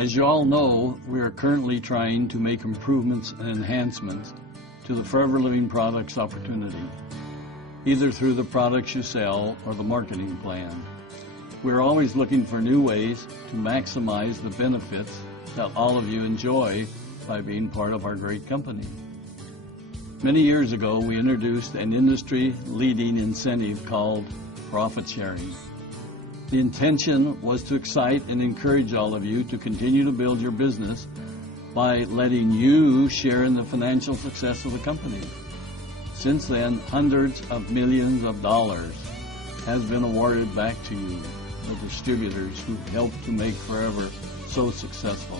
As you all know, we are currently trying to make improvements and enhancements to the Forever Living Products opportunity, either through the products you sell or the marketing plan. We're always looking for new ways to maximize the benefits that all of you enjoy by being part of our great company. Many years ago, we introduced an industry-leading incentive called profit sharing. The intention was to excite and encourage all of you to continue to build your business by letting you share in the financial success of the company. Since then, hundreds of millions of dollars has been awarded back to you, the distributors who helped to make Forever so successful.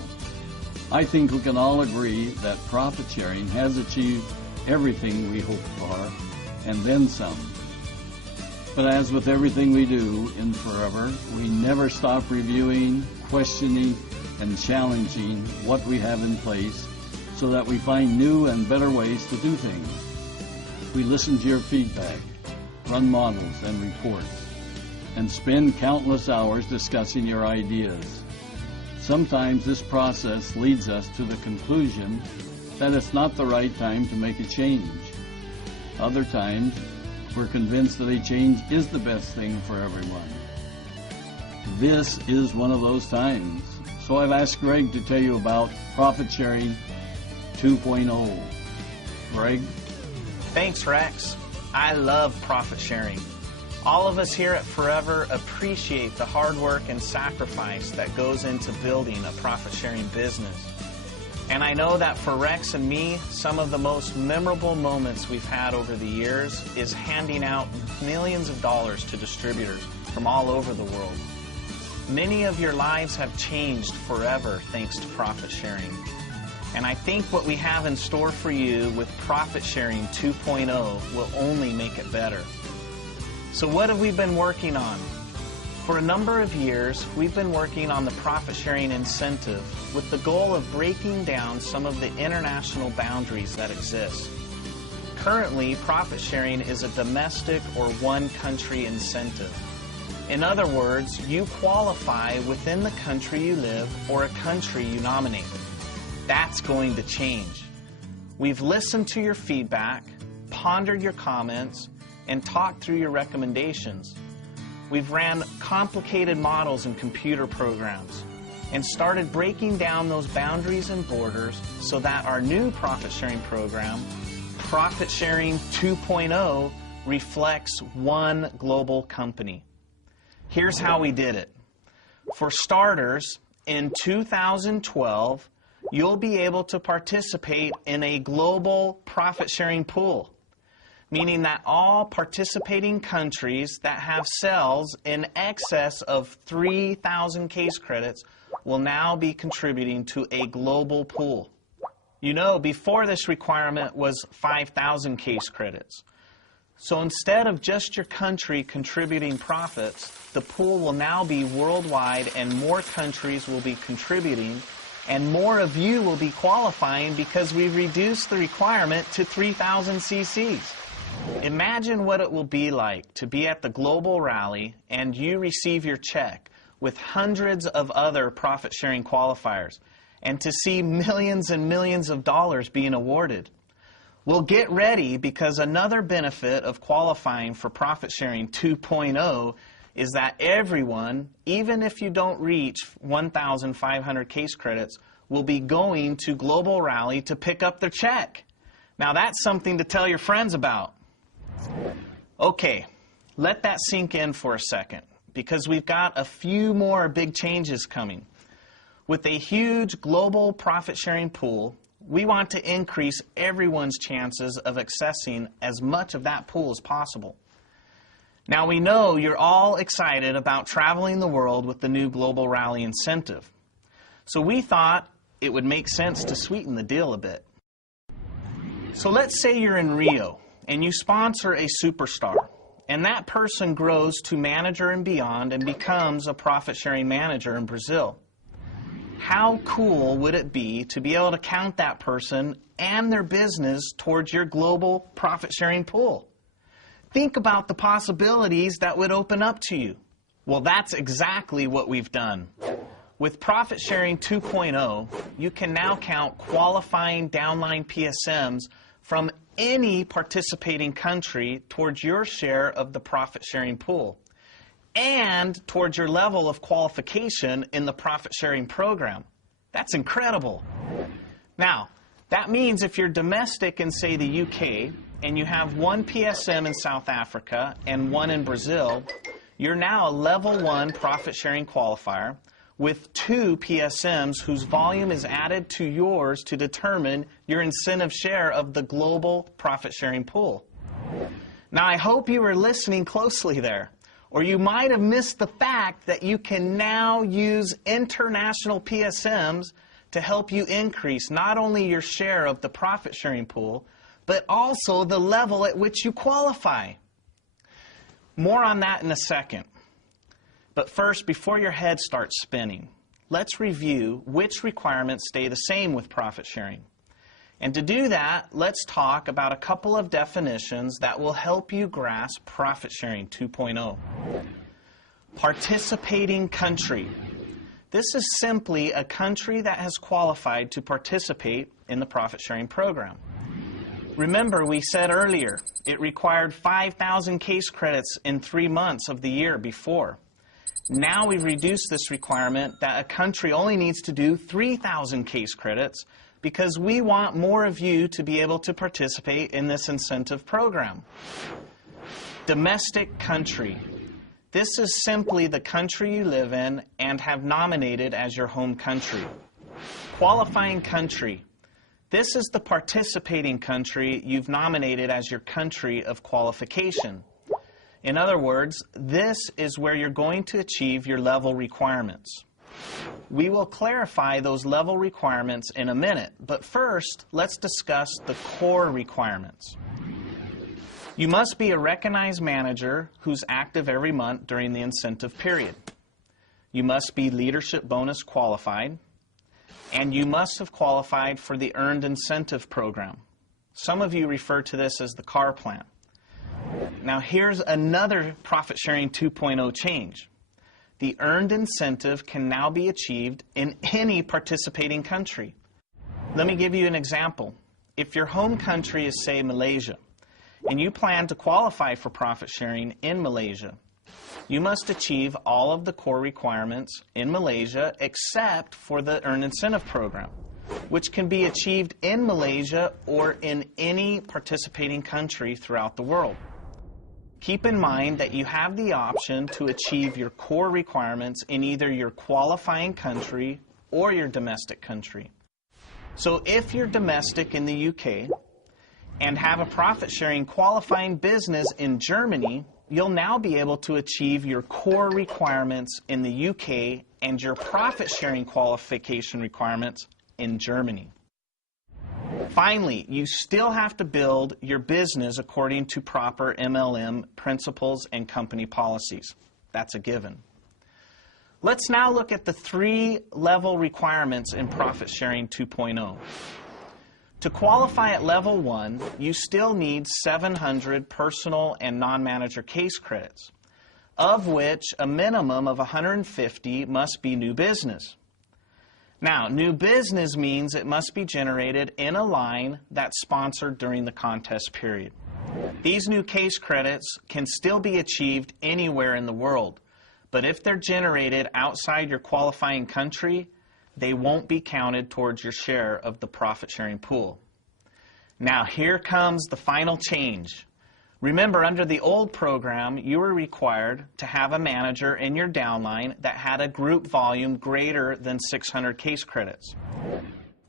I think we can all agree that profit sharing has achieved everything we hoped for, and then some. But as with everything we do in Forever, we never stop reviewing, questioning, and challenging what we have in place so that we find new and better ways to do things. We listen to your feedback, run models and reports, and spend countless hours discussing your ideas. Sometimes this process leads us to the conclusion that it's not the right time to make a change. Other times, we're convinced that a change is the best thing for everyone. This is one of those times. So I've asked Greg to tell you about Profit Sharing 2.0. Greg? Thanks, Rex. I love profit sharing. All of us here at Forever appreciate the hard work and sacrifice that goes into building a profit sharing business. And I know that for Rex and me, some of the most memorable moments we've had over the years is handing out millions of dollars to distributors from all over the world. Many of your lives have changed forever thanks to profit sharing. And I think what we have in store for you with Profit Sharing 2.0 will only make it better. So what have we been working on? For a number of years, we've been working on the profit sharing incentive with the goal of breaking down some of the international boundaries that exist. Currently, profit sharing is a domestic or one-country incentive. In other words, you qualify within the country you live or a country you nominate. That's going to change. We've listened to your feedback, pondered your comments, and talked through your recommendations. We've ran complicated models and computer programs and started breaking down those boundaries and borders so that our new profit sharing program, Profit Sharing 2.0, reflects one global company. Here's how we did it. For starters, in 2012, you'll be able to participate in a global profit sharing pool, meaning that all participating countries that have sales in excess of 3,000 case credits will now be contributing to a global pool. You know, before this requirement was 5,000 case credits. So instead of just your country contributing profits, the pool will now be worldwide and more countries will be contributing and more of you will be qualifying because we've reduced the requirement to 3,000 cc's. Imagine what it will be like to be at the global rally and you receive your check with hundreds of other profit-sharing qualifiers and to see millions and millions of dollars being awarded. Well, get ready because another benefit of qualifying for Profit Sharing 2.0 is that everyone, even if you don't reach 1,500 case credits, will be going to Global Rally to pick up their check. Now that's something to tell your friends about. Okay, let that sink in for a second because we've got a few more big changes coming. With a huge global profit sharing pool, we want to increase everyone's chances of accessing as much of that pool as possible. Now we know you're all excited about traveling the world with the new Global Rally incentive. So we thought it would make sense to sweeten the deal a bit. So let's say you're in Rio and you sponsor a superstar and that person grows to manager and beyond and becomes a profit-sharing manager in Brazil. How cool would it be to be able to count that person and their business towards your global profit-sharing pool? Think about the possibilities that would open up to you. Well, that's exactly what we've done. With Profit Sharing 2.0, you can now count qualifying downline PSMs from any participating country towards your share of the profit sharing pool and towards your level of qualification in the profit sharing program. That's incredible. Now, that means if you're domestic in, say, the UK, and you have one PSM in South Africa and one in Brazil, you're now a level 1 profit sharing qualifier with 2 PSMs whose volume is added to yours to determine your incentive share of the global profit sharing pool. Now, I hope you were listening closely there, or you might have missed the fact that you can now use international PSMs to help you increase not only your share of the profit sharing pool, but also the level at which you qualify. More on that in a second. But first, before your head starts spinning, let's review which requirements stay the same with profit sharing. And to do that, let's talk about a couple of definitions that will help you grasp Profit Sharing 2.0. Participating country. This is simply a country that has qualified to participate in the profit sharing program. Remember, we said earlier, it required 5,000 case credits in 3 months of the year before. Now we've reduced this requirement that a country only needs to do 3,000 case credits because we want more of you to be able to participate in this incentive program. Domestic country. This is simply the country you live in and have nominated as your home country. Qualifying country. This is the participating country you've nominated as your country of qualification. In other words, this is where you're going to achieve your level requirements. We will clarify those level requirements in a minute, but first, let's discuss the core requirements. You must be a recognized manager who's active every month during the incentive period. You must be leadership bonus qualified, and you must have qualified for the Earned Incentive Program. Some of you refer to this as the CAR plan. Now here's another Profit Sharing 2.0 change. The earned incentive can now be achieved in any participating country. Let me give you an example. If your home country is, say, Malaysia, and you plan to qualify for profit sharing in Malaysia, you must achieve all of the core requirements in Malaysia except for the Earned Incentive Program, which can be achieved in Malaysia or in any participating country throughout the world. Keep in mind that you have the option to achieve your core requirements in either your qualifying country or your domestic country. So if you're domestic in the UK and have a profit-sharing qualifying business in Germany, you'll now be able to achieve your core requirements in the UK and your profit-sharing qualification requirements in Germany. Finally, you still have to build your business according to proper MLM principles and company policies. That's a given. Let's now look at the 3 level requirements in Profit Sharing 2.0. To qualify at level 1, you still need 700 personal and non-manager case credits, of which a minimum of 150 must be new business. Now, new business means it must be generated in a line that's sponsored during the contest period. These new case credits can still be achieved anywhere in the world, but if they're generated outside your qualifying country, they won't be counted towards your share of the profit-sharing pool. Now, here comes the final change. Remember, under the old program, you were required to have a manager in your downline that had a group volume greater than 600 case credits.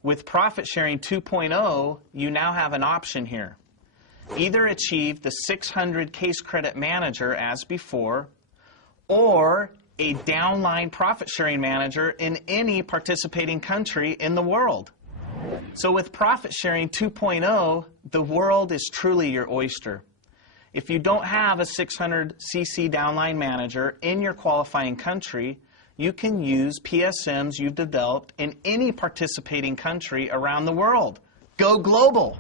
With Profit Sharing 2.0, you now have an option here. Either achieve the 600 case credit manager as before, or a downline profit sharing manager in any participating country in the world. So with Profit Sharing 2.0, the world is truly your oyster. If you don't have a 600 cc downline manager in your qualifying country, you can use PSMs you've developed in any participating country around the world. Go global!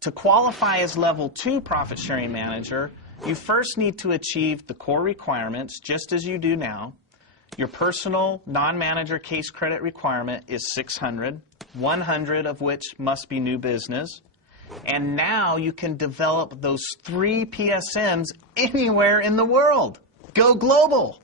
To qualify as Level 2 Profit Sharing Manager, you first need to achieve the core requirements, just as you do now. Your personal non-manager case credit requirement is 600, 100 of which must be new business. And now you can develop those 3 PSMs anywhere in the world. Go global.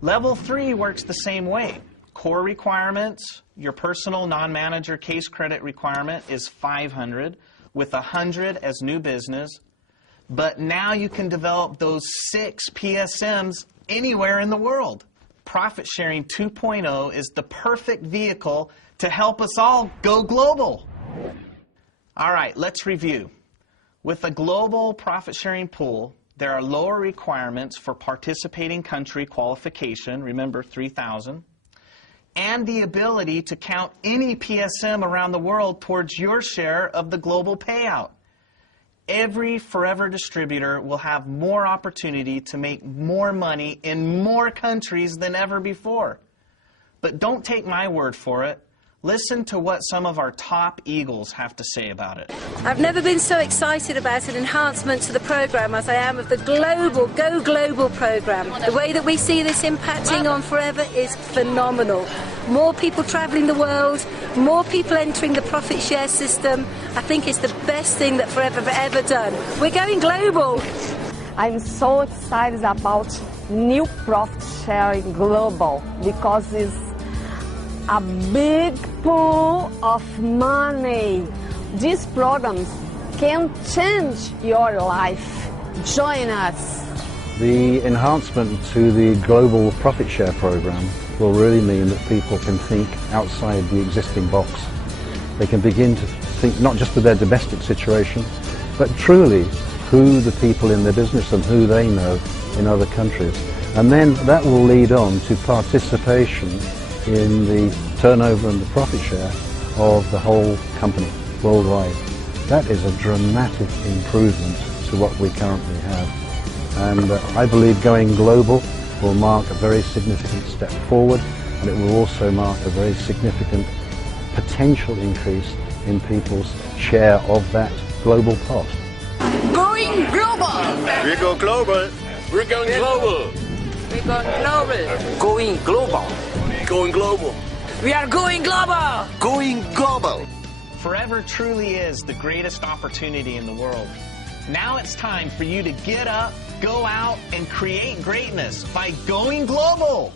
Level 3 works the same way. Core requirements, your personal non-manager case credit requirement is 500 with 100 as new business. But now you can develop those 6 PSMs anywhere in the world. Profit Sharing 2.0 is the perfect vehicle to help us all go global. All right, let's review. With a global profit sharing pool, there are lower requirements for participating country qualification, remember 3,000, and the ability to count any PSM around the world towards your share of the global payout. Every Forever distributor will have more opportunity to make more money in more countries than ever before. But don't take my word for it. Listen to what some of our top Eagles have to say about it. I've never been so excited about an enhancement to the program as I am of the global, Go Global program. The way that we see this impacting on Forever is phenomenal. More people traveling the world, more people entering the profit share system. I think it's the best thing that Forever have ever done. We're going global. I'm so excited about new profit sharing global because it's a big pool of money. These programs can change your life. Join us. The enhancement to the global profit share program will really mean that people can think outside the existing box. They can begin to think not just of their domestic situation, but truly who the people in their business and who they know in other countries. And then that will lead on to participation in the turnover and the profit share of the whole company worldwide. That is a dramatic improvement to what we currently have. And I believe going global will mark a very significant step forward, and it will also mark a very significant potential increase in people's share of that global pot. Going global! We go global! We're going global! We're going global! Going global! Going global! We are going global! Going global! Forever truly is the greatest opportunity in the world. Now it's time for you to get up, go out, and create greatness by going global!